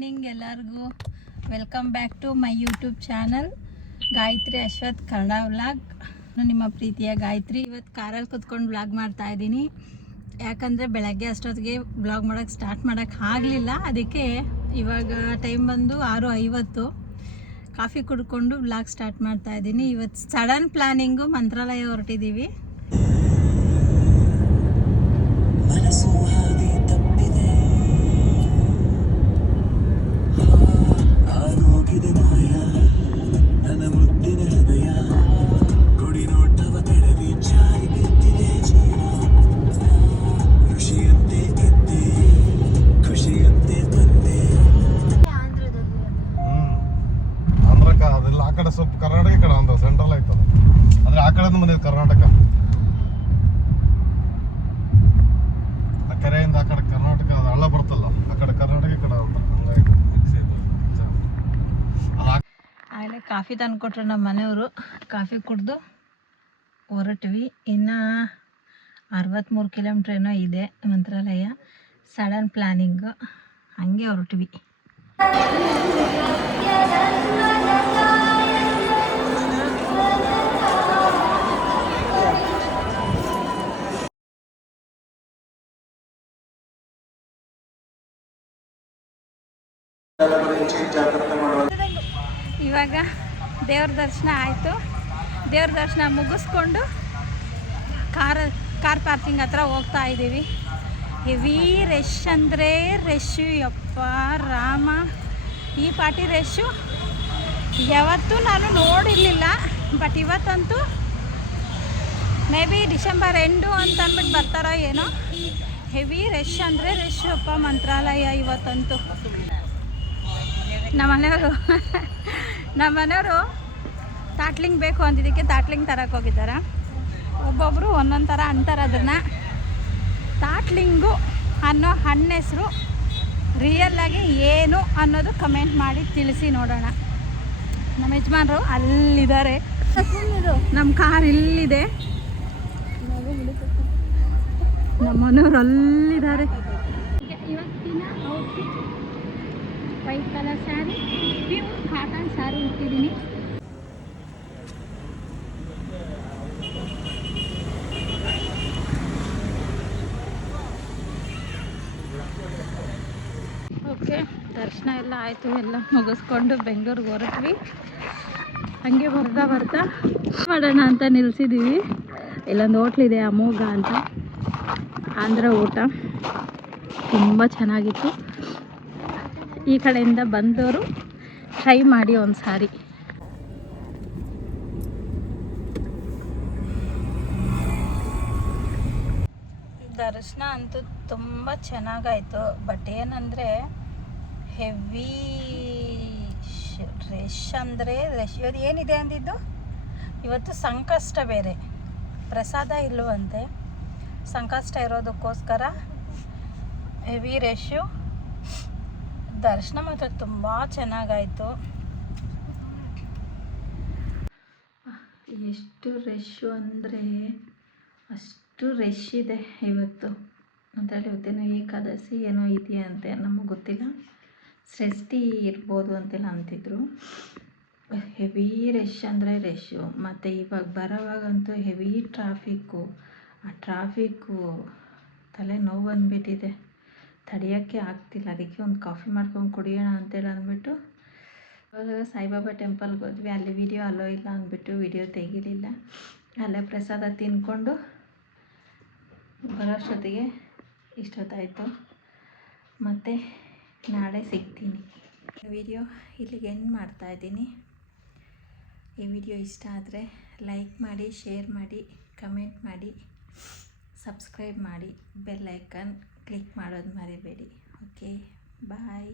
Morning ಎಲ್ಲರಿಗೂ. Welcome back to my YouTube channel Gayathri Ashwath Kannada vlog. ನಿಮ್ಮ ಪ್ರೀತಿಯ ಗಾಯತ್ರಿ. ಇವತ್ತು ಕಾರಲ್ಲಿ ಕುತ್ಕೊಂಡು ವ್ಲಾಗ್ ಮಾಡ್ತಾ ಇದ್ದೀನಿ. ಯಾಕಂದರೆ ಬೆಳಗ್ಗೆ ಅಷ್ಟೊತ್ತಿಗೆ ವ್ಲಾಗ್ ಮಾಡೋಕ್ಕೆ ಸ್ಟಾರ್ಟ್ ಮಾಡೋಕ್ಕೆ ಆಗಲಿಲ್ಲ. ಅದಕ್ಕೆ ಇವಾಗ ಟೈಮ್ ಬಂದು 6:50. ಕಾಫಿ ಕುಡ್ಕೊಂಡು ವ್ಲಾಗ್ ಸ್ಟಾರ್ಟ್ ಮಾಡ್ತಾ ಇದ್ದೀನಿ. ಇವತ್ತು ಸಡನ್ ಪ್ಲ್ಯಾನಿಂಗು ಮಂತ್ರಾಲಯ ಹೊರಟಿದ್ದೀವಿ. ಸ್ವಲ್ಪ ಕರ್ನಾಟಕ ಕಡೆ ಒಂದು ಸೆಂಟ್ರಲ್ ಆಯ್ತದ, ಅಂದ್ರೆ ಆ ಕಡೆ ಬಂದಿದೆ ಕರ್ನಾಟಕ. ಆ ಕೆರೆಯಿಂದ ಆ ಕಡೆ ಕರ್ನಾಟಕ ಹಳ್ಳ ಬರ್ತಲ್ಲ, ಆ ಕಡೆ ಕರ್ನಾಟಕ ಕಡೆ ಅಂತ ಹಂಗಾಗಿ ಆಗಲೇ ಕಾಫಿ ತಂದುಕೊಟ್ರು ನಮ್ಮ ಮನೆಯವರು. ಕಾಫಿ ಕುಡಿದು ಹೊರಟ್ವಿ. ಇನ್ನು 63 ಕಿಲೋಮೀಟ್ರ್ ಏನೋ ಇದೆ ಮಂತ್ರಾಲಯ. ಸಡನ್ ಪ್ಲ್ಯಾನಿಂಗು, ಹಂಗೆ ಹೊರಟ್ವಿ. ಇವಾಗ ದೇವ್ರ ದರ್ಶನ ಆಯಿತು. ದೇವ್ರ ದರ್ಶನ ಮುಗಿಸ್ಕೊಂಡು ಕಾರ್ ಪಾರ್ಕಿಂಗ್ ಹತ್ರ ಹೋಗ್ತಾ ಇದ್ದೀವಿ. ಹೆವಿ ರಶ್ ಅಂದರೆ ರಶ್ಶು, ಯಪ್ಪ ರಾಮ, ಈ ಪಾರ್ಟಿ ರಶ್ಶು ಯಾವತ್ತೂ ನಾನು ನೋಡಿರಲಿಲ್ಲ. ಬಟ್ ಇವತ್ತಂತೂ ಮೇ ಬಿ ಡಿಸೆಂಬರ್ ಎಂಡು ಅಂತ ಅಂದ್ಬಿಟ್ಟು ಬರ್ತಾರೋ ಏನೋ. ಹೆವಿ ರಶ್ ಅಂದರೆ ರಶ್ ಅಪ್ಪ ಮಂತ್ರಾಲಯ ಇವತ್ತಂತೂ. ನಮ್ಮ ಮನೆಯವರು ತಾಟ್ಲಿಂಗ್ ಬೇಕು ಅಂದಿದ್ದಕ್ಕೆ ತಾಟ್ಲಿಂಗ್ ತರಕ್ಕೆ ಹೋಗಿದ್ದಾರೆ. ಒಬ್ಬೊಬ್ಬರು ಒಂದೊಂದು ಥರ ಅಂತಾರೆ ಅದನ್ನು. ತಾಟ್ಲಿಂಗು ಅನ್ನೋ ಹಣ್ಣು ಹೆಸರು ರಿಯಲ್ಲಾಗಿ ಏನು ಅನ್ನೋದು ಕಮೆಂಟ್ ಮಾಡಿ ತಿಳಿಸಿ ನೋಡೋಣ. ನಮ್ಮ ಯಜಮಾನರು ಅಲ್ಲಿದ್ದಾರೆ, ನಮ್ಮ ಕಾರ್ ಇಲ್ಲಿದೆ, ನಮ್ಮ ಮನೆಯವರು ಅಲ್ಲಿದ್ದಾರೆ. ಇವತ್ತಿನ outfit white colour sari, pure cotton sari ಉಟ್ಟಿದ್ದೀನಿ. ಓಕೆ, ದರ್ಶನ ಎಲ್ಲ ಆಯಿತು. ಎಲ್ಲ ಮುಗಿಸ್ಕೊಂಡು ಬೆಂಗಳೂರಿಗೆ ಹೊರಟ್ವಿ. ಹಂಗೆ ಬರ್ತಾ ಮಾಡೋಣ ಅಂತ ನಿಲ್ಲಿಸಿದ್ದೀವಿ. ಇಲ್ಲೊಂದು ಹೋಟ್ಲಿದೆ ಅಮೋಘ ಅಂತ, ಆಂಧ್ರ ಊಟ, ತುಂಬ ಚೆನ್ನಾಗಿತ್ತು. ಈ ಕಡೆಯಿಂದ ಬಂದವರು ಟ್ರೈ ಮಾಡಿ ಒಂದು ಸಾರಿ. ದರ್ಶನ ಅಂತೂ ತುಂಬ ಚೆನ್ನಾಗಾಯಿತು. ಬಟ್ ಏನಂದರೆ ಹೆವಿ ರಶ್ ಅಂದರೆ ರಶ್. ಇವತ್ತು ಏನಿದೆ ಅಂದಿದ್ದು, ಇವತ್ತು ಸಂಕಷ್ಟ ಬೇರೆ, ಪ್ರಸಾದ ಇಲ್ಲವಂತೆ. ಸಂಕಷ್ಟ ಇರೋದಕ್ಕೋಸ್ಕರ ಹೆವಿ ರಶ್ಶು. ದರ್ಶನ ಮಾತ್ರ ತುಂಬ ಚೆನ್ನಾಗಾಯಿತು. ಎಷ್ಟು ರಶ್ಶು ಅಂದರೆ ಅಷ್ಟು ರಶ್ ಇದೆ ಇವತ್ತು. ಅದರಲ್ಲಿ ಇವತ್ತೇನೋ ಏಕಾದಶಿ ಏನೋ ಇದೆಯಾ ಅಂತೆ, ನಮಗೆ ಗೊತ್ತಿಲ್ಲ. ಷಷ್ಠಿ ಇರ್ಬೋದು ಅಂತೆಲ್ಲ ಅಂತಿದ್ರು. ಹೆವಿ ರಶ್ ಅಂದರೆ ರಶ್ಶು. ಮತ್ತು ಇವಾಗ ಬರೋವಾಗಂತೂ ಹೆವಿ ಟ್ರಾಫಿಕ್ಕು. ಆ ಟ್ರಾಫಿಕ್ಕು ತಲೆ ನೋವು ಬಂದುಬಿಟ್ಟಿದೆ, ತಡೆಯೋಕ್ಕೆ ಆಗ್ತಿಲ್ಲ. ಅದಕ್ಕೆ ಒಂದು ಕಾಫಿ ಮಾಡ್ಕೊಂಡು ಕುಡಿಯೋಣ ಅಂತೇಳಿ ಅಂದ್ಬಿಟ್ಟು ಇವಾಗ ಸಾಯಿಬಾಬಾ ಟೆಂಪಲ್ಗೆ ಹೋದ್ವಿ. ಅಲ್ಲಿ ವಿಡಿಯೋ ಅಲೋ ಇಲ್ಲ ಅಂದ್ಬಿಟ್ಟು ವಿಡಿಯೋ ತೆಗಿಲಿಲ್ಲ. ಅಲ್ಲೇ ಪ್ರಸಾದ ತಿಂದ್ಕೊಂಡು ಬರೋಷ್ಟೊತ್ತಿಗೆ ಇಷ್ಟೊತ್ತಾಯಿತು. ಮತ್ತು ನಾಳೆ ಸಿಗ್ತೀನಿ. ವಿಡಿಯೋ ಇಲ್ಲಿಗೆ ಎಂಡ್ ಮಾಡ್ತಾಯಿದ್ದೀನಿ. ಈ ವಿಡಿಯೋ ಇಷ್ಟ ಆದರೆ ಲೈಕ್ ಮಾಡಿ, ಶೇರ್ ಮಾಡಿ, ಕಮೆಂಟ್ ಮಾಡಿ, ಸಬ್ಸ್ಕ್ರೈಬ್ ಮಾಡಿ, ಬೆಲ್ ಐಕನ್ ಕ್ಲಿಕ್ ಮಾಡೋದು ಮರಿಬೇಡಿ. ಓಕೆ, ಬಾಯ್.